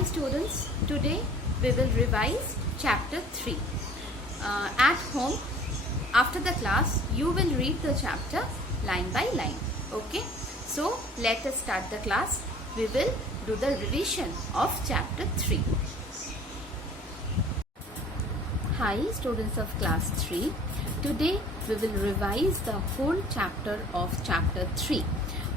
Hi students, today we will revise chapter 3. At home, after the class, you will read the chapter line by line. Okay, so let us start the class. We will do the revision of chapter 3. Hi students of class 3. Today we will revise the whole chapter of chapter 3.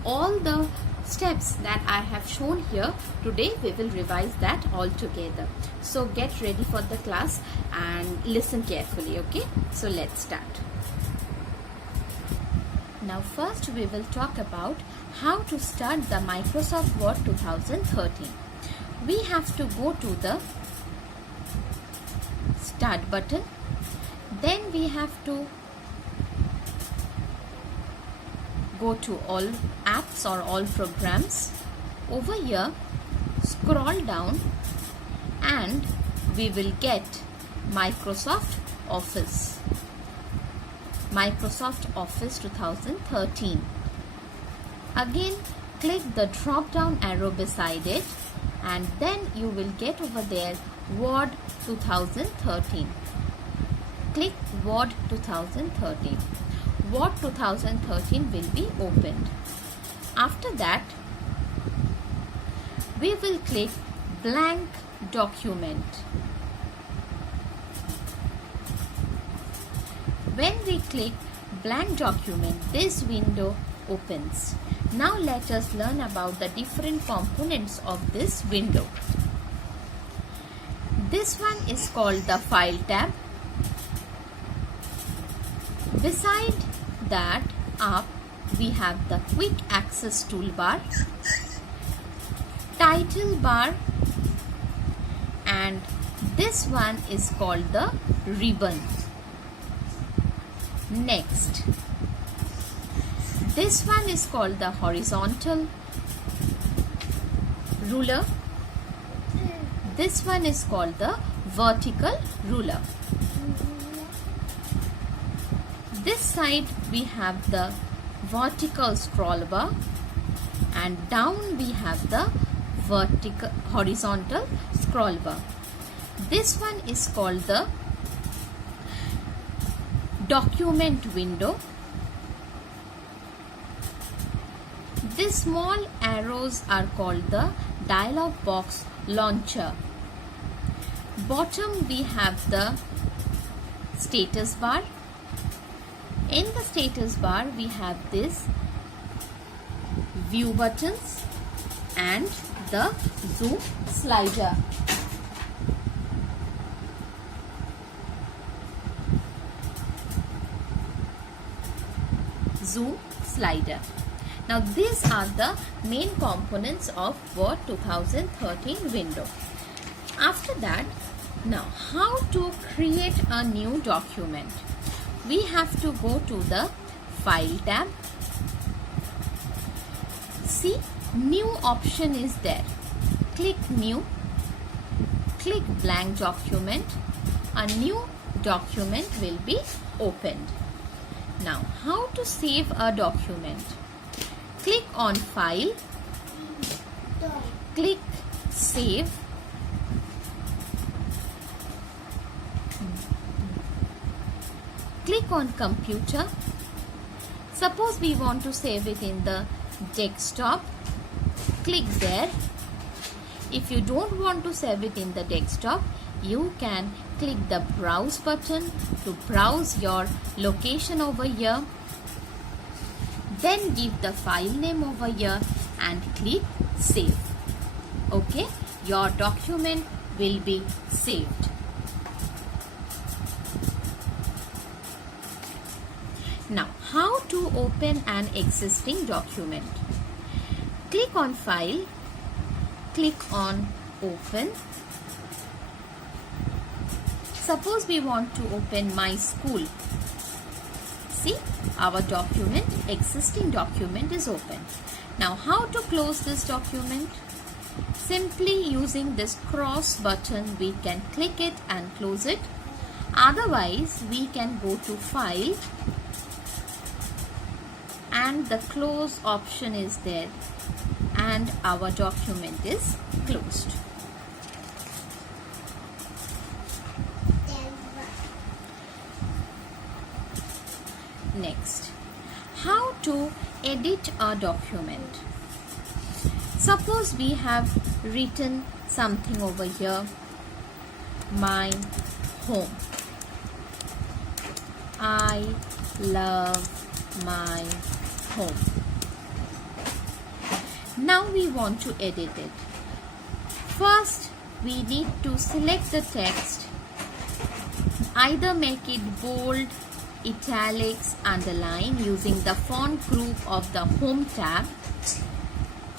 All the steps that I have shown here, today we will revise that all together. So get ready for the class and listen carefully, okay? So let's start. Now first we will talk about how to start the Microsoft Word 2013. We have to go to the Start button. Then we have to go to all apps or all programs. Over here, scroll down and we will get Microsoft Office. Microsoft Office 2013. Again, click the drop down arrow beside it and then you will get over there Word 2013. Click Word 2013. Word 2013 will be opened. After that, we will click blank document. When we click blank document, this window opens. Now let us learn about the different components of this window. This one is called the File tab. Beside that up we have the Quick Access toolbar, Title bar, and this one is called the ribbon. Next, this one is called the horizontal ruler. This one is called the vertical ruler. This side we have the vertical scroll bar and down we have the horizontal scroll bar. This one is called the document window. These small arrows are called the dialog box launcher. Bottom we have the status bar. In the status bar we have this view buttons and the zoom slider. Zoom slider. Now these are the main components of Word 2013 window. After that, now how to create a new document? We have to go to the File tab. See, New option is there. Click New. Click Blank Document. A new document will be opened. Now, how to save a document? Click on File. Click Save. Click on Computer. Suppose we want to save it in the desktop. Click there. If you don't want to save it in the desktop, you can click the Browse button to browse your location over here. Then give the file name over here and click Save. Okay, your document will be saved. Now, how to open an existing document? Click on File, click on Open. Suppose we want to open My School. See, our document, existing document is open. Now, how to close this document? Simply using this cross button, we can click it and close it. Otherwise, we can go to File and the close option is there and our document is closed. Next, how to edit a document. Suppose we have written something over here, my home. I love my home. Now we want to edit it. First, we need to select the text. Either make it bold, italics, underline using the font group of the Home tab.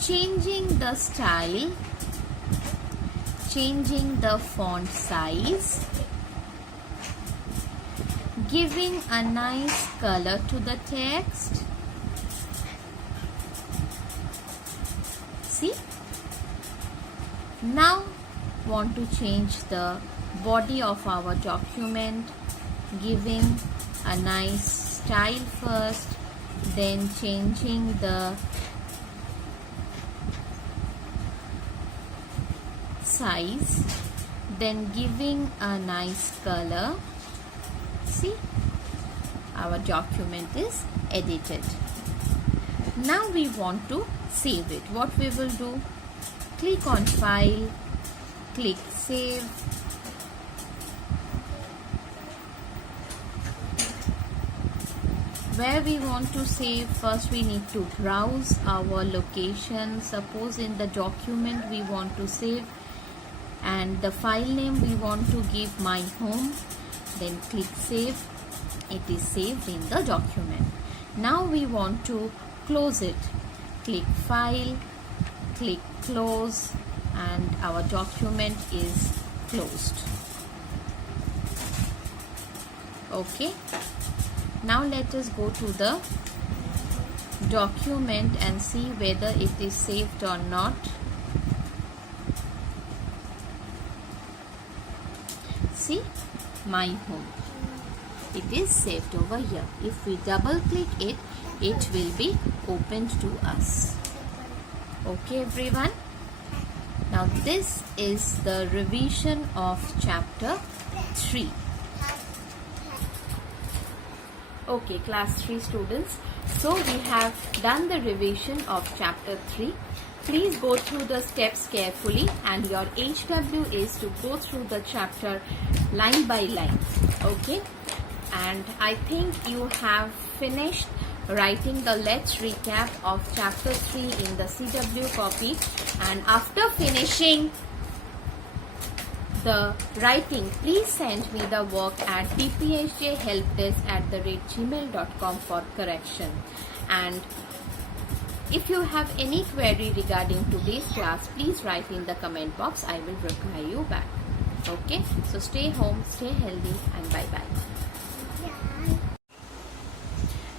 Changing the style, changing the font size, giving a nice color to the text. See? Now want to change the body of our document, giving a nice style first, then changing the size, then giving a nice color. See, our document is edited. Now we want to save it. What we will do? Click on File, click Save. Where we want to save, first we need to browse our location. Suppose in the document we want to save, and the file name we want to give my home. Then click Save. It is saved in the document. Now we want to close it. Click File, click Close, and our document is closed. Okay. Now let us go to the document and see whether it is saved or not. See, my home. It is saved over here. If we double click it, it will be opened to us. Okay everyone. Now this is the revision of chapter 3. Okay, class 3 students. So we have done the revision of chapter 3. Please go through the steps carefully, and your HW is to go through the chapter line by line. Okay, and I think you have finished writing the let's recap of chapter 3 in the CW copy, and after finishing the writing, please send me the work at dphjhelpdesk@gmail.com for correction. And if you have any query regarding today's class, please write in the comment box. I will reply you back. Okay, so stay home, stay healthy, and bye bye.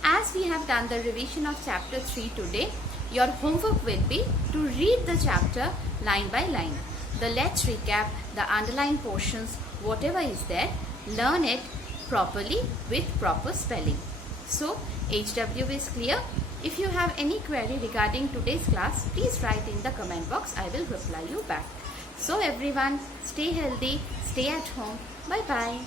As we have done the revision of chapter 3 today, your homework will be to read the chapter line by line. The let's recap, the underlined portions, whatever is there, learn it properly with proper spelling. So, HW is clear. If you have any query regarding today's class, please write in the comment box. I will reply you back. So everyone, stay healthy, stay at home. Bye bye.